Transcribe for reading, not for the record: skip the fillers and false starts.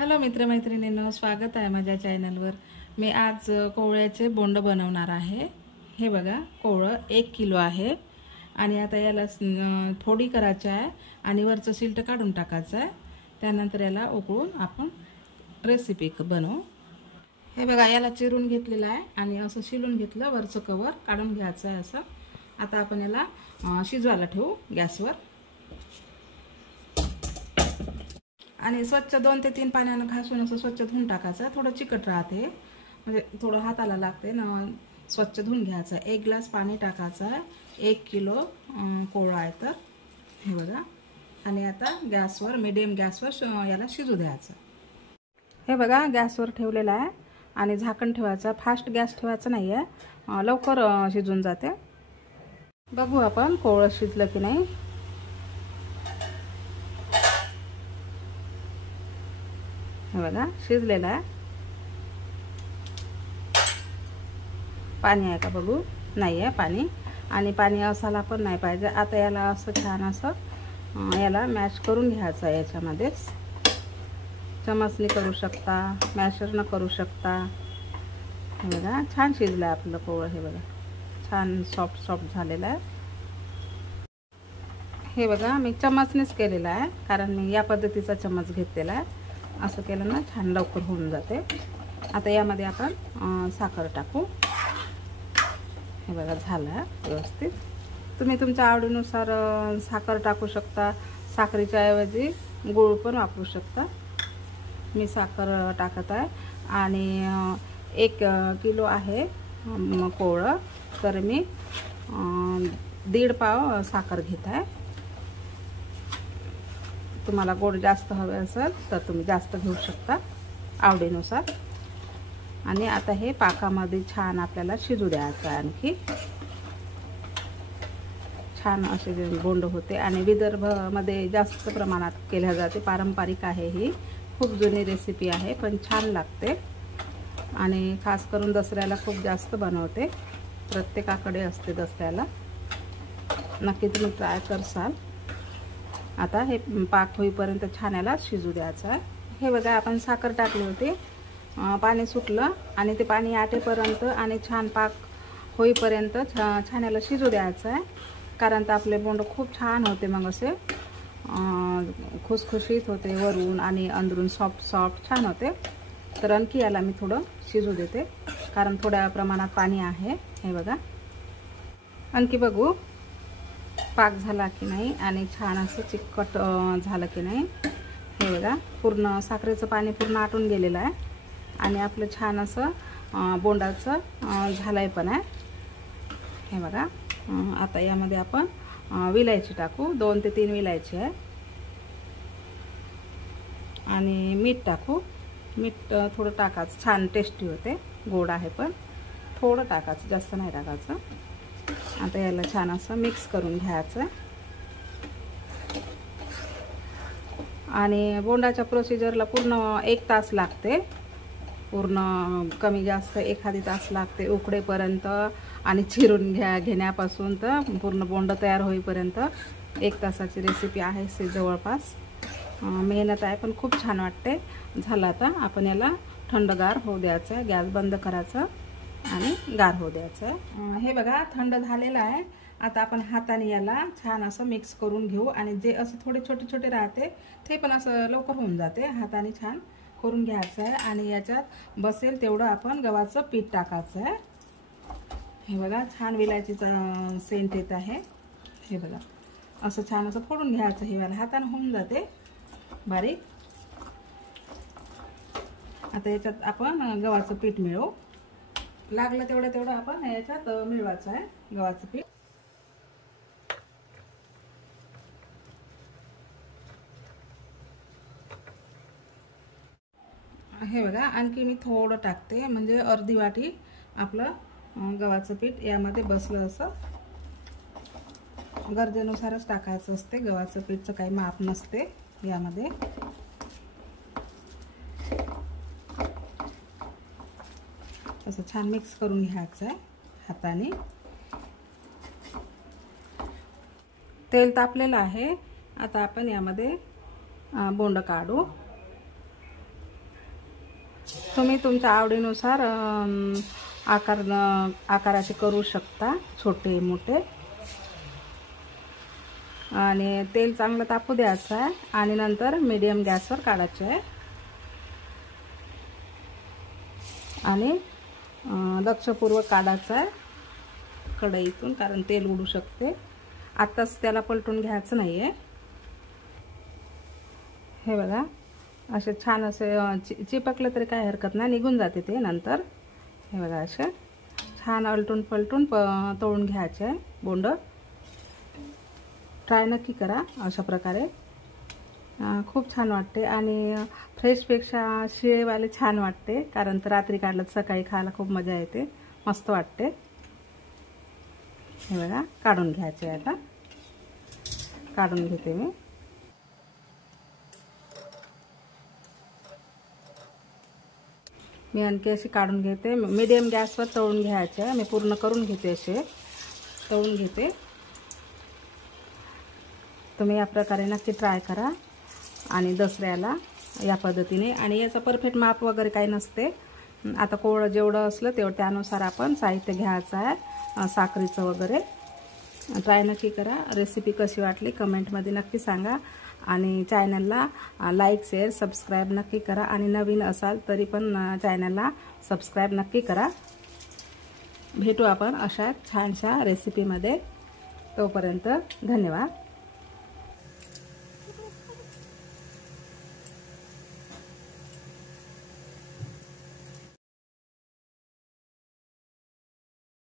Hello मित्रमैत्रिणींनो, स्वागत आहे माझ्या चॅनलवर। मी आज कोवळ्याचे बोंड बनवणार आहे। हे बघा, कोवळं 1 किलो आहे आणि आता याला फोडी करायची आहे आणि वरचं सिल्ट काढून टाकायचं आहे। त्यानंतर याला उकळून आपण रेसिपी बनवू। हे बघा, याला चिरून घेतलेलं आहे आणि असं शिलून घेतलं, वरचं कवर काढून घ्यायचं आहे असं। आता आपण याला शिजवायला ठेवू गॅसवर आणि स्वच्छ 2 ते 3 पाण्याने घासून असं स्वच्छ धुवून टाकायचं। थोडं चिकट राहते म्हणजे थोडं हाताला लागते ना, स्वच्छ धुवून घ्यायचं। 1 ग्लास पाणी टाकायचं। 1 किलो कोवळा आहे तर हे बघा। आणि आता गॅसवर मीडियम गॅसवर याला शिजू द्यायचं। हे बघा, गॅसवर ठेवलेला आहे आणि झाकण ठेवायचं। फास्ट गॅस ठेवायचं नाही आहे, लवकर शिजून जाते। बघू आपण कोवळं शिजलं की नाही। हे बघा, शिजलेला आहे। पाणी आहे का बघू, नाही आहे पाणी, आणि पाणी असायला पण नाही पाहिजे। आता याला असं छान असं याला मॅश करून घ्यायचं आहे। याच्यामध्येच चमचने करू शकता, मॅशरनं करू शकता। हे बघा, छान शिजलं आहे आपलं कोवळं। हे बघा, छान सॉफ्ट सॉफ्ट झालेलं आहे। हे बघा, मी चमचनेच केलेलं आहे, कारण मी या पद्धतीचा चमच घेतलेला आहे। असं केलं ना छान लवकर होऊन जाते। आता यामध्ये आपण साखर टाकू। हे बघा, झालं व्यवस्थित। तुम्ही तुमच्या आवडीनुसार साखर टाकू शकता, साखरेच्या ऐवजी गूळ पण वापरू शकता। मी साखर टाकत आहे आणि 1 किलो आहे कोवळं, तर मी 1.5 पाव साखर घेत आहे। तुम्हाला गोड जास्त हवे असेल तर तुम्ही जास्त घेऊ शकता आवडीनुसार। आणि आता हे पाकामध्ये छान आपल्याला शिजू द्यायचं आहे। आणखी छान असे बोंड होते आणि विदर्भामध्ये जास्त प्रमाणात केल्या जाते। पारंपरिक आहे, ही खूप जुनी रेसिपी आहे, पण छान लागते आणि खास करून दसऱ्याला खूप जास्त बनवते। प्रत्येकाकडे असते दसऱ्याला, नक्की तुम्ही ट्राय करसाल। आता हे पाक होईपर्यंत छान याला शिजू द्यायचं आहे। हे बघा, आपण साखर टाकली होती, पाणी सुटलं आणि ते पाणी आटेपर्यंत आणि छान पाक होईपर्यंत छान याला शिजू द्यायचं आहे। कारण तर आपले बोंड खूप छान होते, मग असे खुसखुशीत होते, वरून आणि अंदरून सॉफ्ट सॉफ्ट छान होते। तर आणखी याला मी थोडं शिजू देते, कारण थोड्या प्रमाणात पाणी आहे। हे बघा, आणखी बघू पाक झाला की नाही आणि छान असं चिकट झालं की नाही। हे बघा, पूर्ण साखरेचं पाणी पूर्ण आटून गेलेलं आहे आणि आपलं छान असं बोंडाचं झालंय पण आहे। हे बघा, आता यामध्ये आपण विलायची टाकू, 2 ते 3 विलायची आहे आणि मीठ टाकू। मीठ थोडं टाकायचं, छान टेस्टी होते, गोड आहे पण थोडं टाकायचं, जास्त नाही टाकायचं। आता याला छान असं मिक्स करून घ्यायचं आणि बोंडाच्या प्रोसिजरला पूर्ण 1 तास लागते। पूर्ण कमी जास्त एखादी तास लागते उकडेपर्यंत आणि चिरून घेण्यापासून तर पूर्ण बोंड तयार होईपर्यंत 1 तासाची रेसिपी आहे से जवळपास। मेहनत आहे पण खूप छान वाटते। झालं, आता आपण याला थंडगार होऊ द्यायचं आहे। गॅस बंद करायचा आणि गार होऊ द्यायचं आहे। हे बघा, थंड झालेलं आहे। आता आपण हाताने याला छान असं मिक्स करून घेऊ आणि जे असं थोडे छोटे छोटे राहते ते पण असं लवकर होऊन जाते। हाताने छान करून घ्यायचं आहे आणि याच्यात बसेल तेवढं आपण गव्हाचं पीठ टाकायचं आहे। हे बघा, छान विलायचीचा सेंट येत आहे। हे बघा, असं छान असं फोडून घ्यायचं। हे वाला हाताने होऊन जाते बारीक। आता याच्यात आपण गव्हाचं पीठ मिळवू, लागलं तेवढं आपण याच्यात मिळवायचं आहे गव्हाचं पीठ। हे बघा, आणखी मी थोडं टाकते, म्हणजे अर्धी वाटी आपलं गव्हाचं पीठ यामध्ये बसलं असं। गरजेनुसारच टाकायचं असते, गव्हाचं पीठचं काही माप नसते यामध्ये। असं छान मिक्स करून घ्यायचं आहे हाताने। तेल तापलेलं आहे, आता आपण यामध्ये बोंड काढू। तुम्ही तुमच्या आवडीनुसार आकाराचे करू शकता, छोटे मोठे. आणि तेल चांगलं तापू द्यायचं आहे आणि नंतर मीडियम गॅसवर काढायचे आहे. आणि लक्षपूर्वक काढायचं आहे कढईतून, कारण तेल उडू शकते. आत्ताच त्याला पलटून घ्यायचं नाही आहे. हे बघा, असे छान असे चिपकले तरी काय हरकत नाही, निघून जाते ते नंतर. हे बघा, असे छान आलटून पलटून तळून घ्यायचे आहे बोंड. ट्राय नक्की करा अशा प्रकारे, खूप छान वाटते. आणि फ्रेशपेक्षा शिळेवाले छान वाटते, कारण तर रात्री काढलं सकाळी खायला खूप मजा येते, मस्त वाटते. हे बघा, काढून घ्यायचे. आता काढून घेते मी आणखी अशी काढून घेते. मीडियम गॅसवर तळून घ्यायचे. मी पूर्ण करून घेते, असे तळून घेते. तुम्ही या प्रकारे नक्की ट्राय करा आणि दसऱ्याला या पद्धतीने. आणि याचं परफेक्ट माप वगैरे काही नसते. आता कोवळं जेवढं असलं तेवढं त्यानुसार आपण साहित्य घ्यायचं आहे, साखरेचं वगैरे. ट्राय नक्की करा. रेसिपी कशी वाटली कमेंटमध्ये नक्की सांगा. आणि चॅनलला लाईक, शेअर, सबस्क्राईब नक्की करा. आणि नवीन असाल तरी पण चॅनलला सबस्क्राईब नक्की करा. भेटू आपण अशा छानशा रेसिपीमध्ये. तोपर्यंत धन्यवाद.